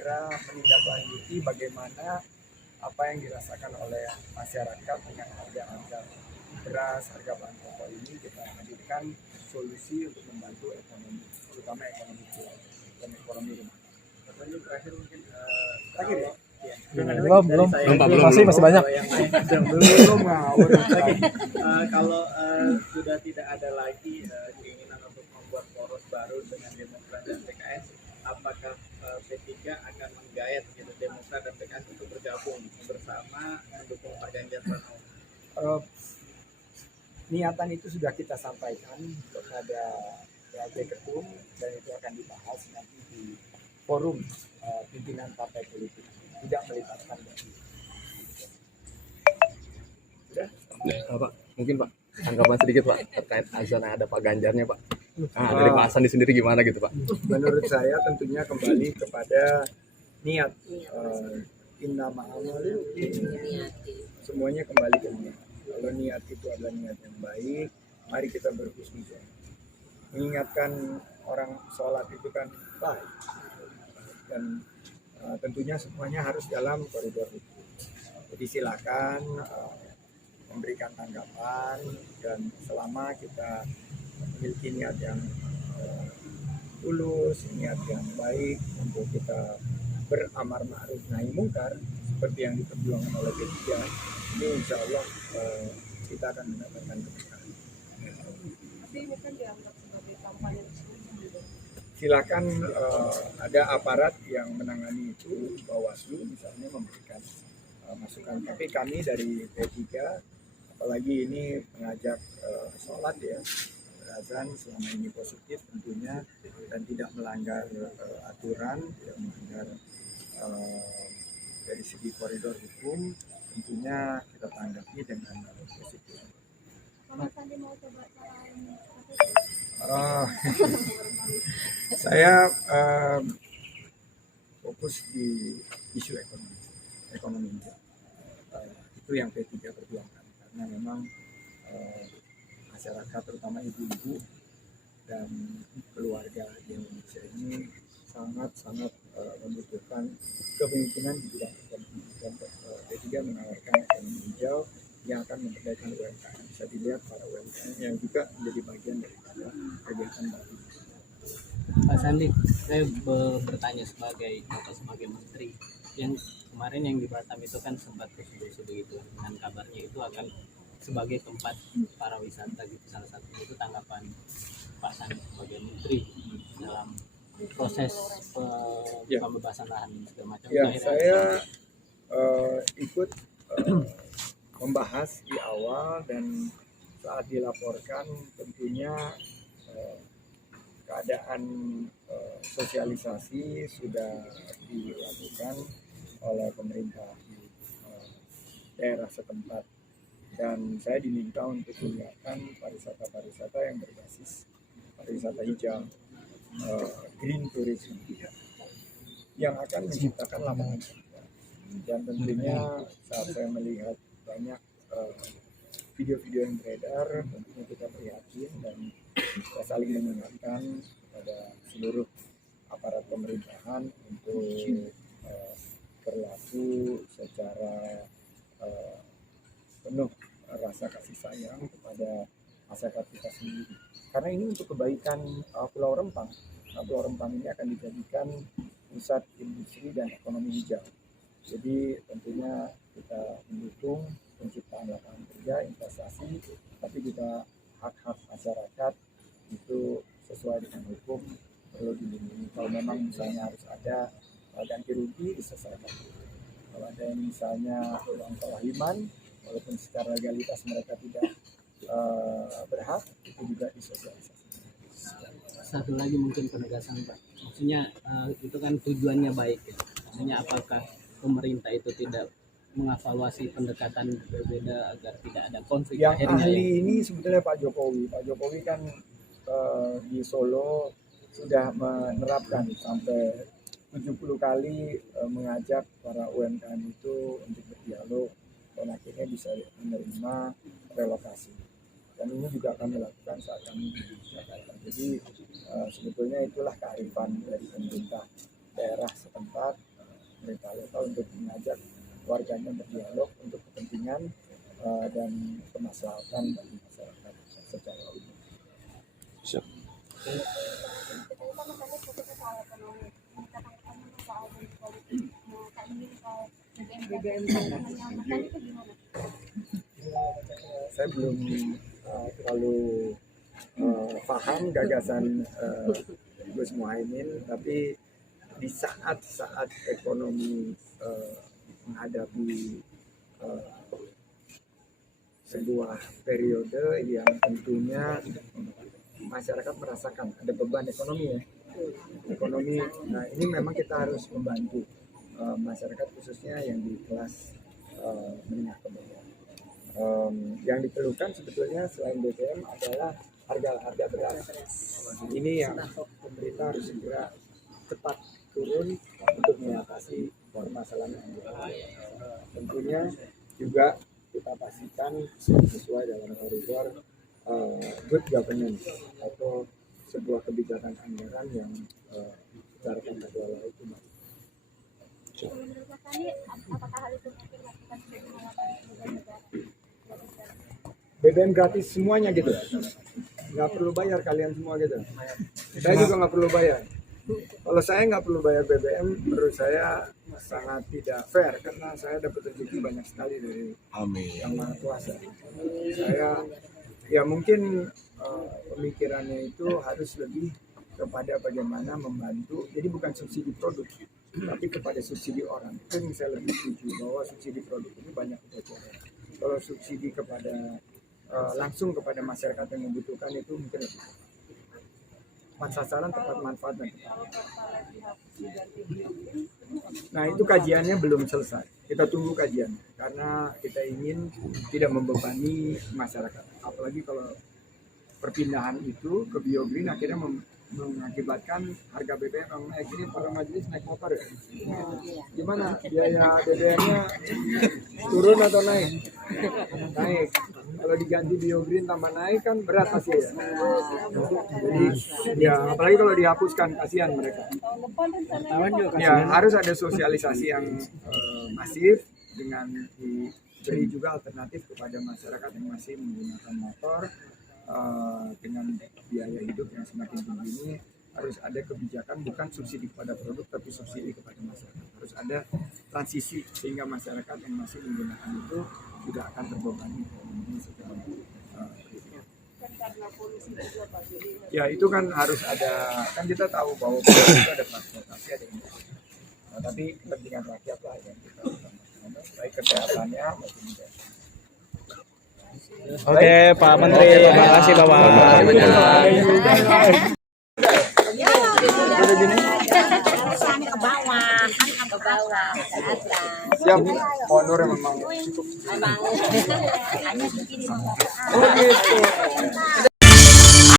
segera menindaklanjuti bagaimana apa yang dirasakan oleh masyarakat dengan harga beras, harga bahan pokok ini. Kita hadirkan solusi untuk membantu ekonomi, terutama ekonomi keluarga dan ekonomi rumah. Pertanyaan terakhir mungkin terakhir ya. Belum. Masih banyak. Belum. Kalau sudah tidak ada lagi keinginan untuk membuat poros baru dengan Demokrat dan PKS, apakah P3 akan menggayat gitu Demokrat dan PKS untuk bergabung bersama mendukung Pak Ganjar Pranowo? Niatan itu sudah kita sampaikan kepada PLT Ketum dan itu akan dibahas nanti di forum pimpinan partai politik, tidak melibatkan dari. Pak, mungkin Pak, tanggapan sedikit Pak terkait azan ada Pak Ganjarnya Pak. Dari Pak Hasan sendiri gimana gitu Pak? Menurut saya tentunya kembali kepada niat. Innama amalu semuanya kembali ke niat. Kalau niat itu adalah niat yang baik, mari kita berhusnuzon. Mengingatkan orang sholat itu kan baik, dan tentunya semuanya harus dalam koridor itu. Jadi silakan memberikan tanggapan, dan selama kita memiliki niat yang tulus, niat yang baik untuk kita beramar ma'ruf nahi mungkar seperti yang diperjuangkan oleh P3, ini insya Allah kita akan mendapatkan keberkahan. Tapi ini kan dianggap sebagai kampanye Silakan ada aparat yang menangani itu, Bawaslu misalnya, memberikan masukan. Tapi kami dari P3, apalagi ini mengajak sholat ya, azan selama ini positif tentunya dan tidak melanggar aturan, tidak melanggar dari segi koridor hukum, tentunya kita tanggapi dengan positif. Saya fokus di isu ekonomi. Itu yang P3 perjuangkan, karena memang masyarakat terutama ibu-ibu dan keluarga di Indonesia ini sangat membutuhkan kepemimpinan di bidang ekonomi, dan P3 menawarkan ekonomi hijau yang akan memperdayakan UMKM. Bisa dilihat para UMKM yang juga menjadi bagian daripada kegiatan baru. Pak Sandi, saya bertanya sebagai menteri, yang kemarin yang di Batam itu kan sempat isu begitu, dengan kabarnya itu akan sebagai tempat para wisata gitu, salah satu itu tanggapan Pak Sandi sebagai menteri dalam proses pembebasan lahan segala macam. Ya, saya ikut membahas di awal, dan saat dilaporkan tentunya keadaan sosialisasi sudah dilakukan oleh pemerintah di daerah setempat, dan saya diminta untuk menyiapkan pariwisata yang berbasis pariwisata hijau, green tourism, yang akan menciptakan lapangan kerja. Dan tentunya saat saya melihat banyak video-video yang beredar, tentunya kita prihatin dan kita saling mengingatkan kepada seluruh aparat pemerintahan untuk berlaku secara penuh rasa kasih sayang kepada masyarakat kita sendiri. Karena ini untuk kebaikan Pulau Rempang. Nah, Pulau Rempang ini akan dijadikan pusat industri dan ekonomi hijau. Jadi tentunya kita mendukung penciptaan lapangan kerja, investasi, tapi juga hak-hak masyarakat itu sesuai dengan hukum perlu dilindungi. Kalau memang misalnya harus ada ganti rugi, diselesaikan. Kalau ada yang misalnya uang pelahiman, walaupun secara legalitas mereka tidak berhak, itu juga disosialisasikan. Satu lagi mungkin penegasan Pak, maksudnya itu kan tujuannya baik ya. Maksudnya apakah pemerintah itu tidak mengevaluasi pendekatan berbeda agar tidak ada konflik? Yang ahli ini sebetulnya Pak Jokowi. Pak Jokowi kan di Solo sudah menerapkan sampai 70 kali mengajak para UMKM itu untuk berdialog, dan akhirnya bisa menerima relokasi. Dan ini juga kami lakukan saat kami di Jakarta. Jadi sebetulnya itulah kearifan dari pemerintah daerah setempat pemerintah lokal untuk mengajak warganya berdialog untuk kepentingan dan kemaslahatan bagi masyarakat secara umum. Siap. Kita kan makanya fokusnya soal ekonomi. Kita tanggapannya soal politik. Kak ingin soal BBM menyelamatkan itu gimana? Saya belum terlalu paham gagasan Gus Muhaimin, tapi di saat-saat ekonomi menghadapi sebuah periode yang tentunya masyarakat merasakan ada beban ekonomi ya. Nah ini memang kita harus membantu masyarakat khususnya yang di kelas menengah ke bawah. Yang diperlukan sebetulnya selain BBM adalah harga beras. Ini yang pemerintah harus segera cepat turun untuk mengatasi permasalahan ini. Tentunya juga kita pastikan sesuai dalam koridor good governance atau sebuah kebijakan anggaran yang secara tata kelola itu. Menurut Kakak ini, apakah hal itu mungkin melakukan sebagai pengawasan beban negara? BBM gratis semuanya gitu, nggak perlu bayar kalian semua gitu. Saya juga nggak perlu bayar. Kalau saya nggak perlu bayar BBM, menurut saya sangat tidak fair karena saya dapat rezeki banyak sekali dari Yang Maha Kuasa. Saya ya mungkin pemikirannya itu harus lebih kepada bagaimana membantu. Jadi bukan subsidi produk, tapi kepada subsidi orang. Itu yang saya lebih setuju bahwa subsidi produk ini banyak kebocoran. Kalau subsidi kepada langsung kepada masyarakat yang membutuhkan itu mungkin lebih tepat sasaran, tepat manfaat dan tepat. Nah itu kajiannya belum selesai. Kita tunggu kajian karena kita ingin tidak membebani masyarakat. Apalagi kalau perpindahan itu ke biogreen akhirnya mengakibatkan harga BBM yang naik. Ini para majelis naik motor ya? Gimana biaya BBM-nya turun atau naik? Naik. Kalau diganti biogreen tambah naik kan berat pasti ya. Jadi ya apalagi kalau dihapuskan kasihan mereka. Ya harus ada sosialisasi yang masif dengan diberi juga alternatif kepada masyarakat yang masih menggunakan motor. Dengan biaya hidup yang semakin tinggi ini harus ada kebijakan bukan subsidi kepada produk tapi subsidi kepada masyarakat. Harus ada transisi sehingga masyarakat yang masih menggunakan itu tidak akan terbebani. Ya itu kan harus ada, kan kita tahu bahwa itu ada transportasi, ada industri. Nah, tapi kepentingan rakyat lah yang kita utamakan, baik kesehatannya maupun juga. Oke, Pak Menteri, terima kasih Bapak. Ke bawah, kan ke bawah, ke atas. Siap, honor memang cukup. Memang hanya segini. Oh gitu.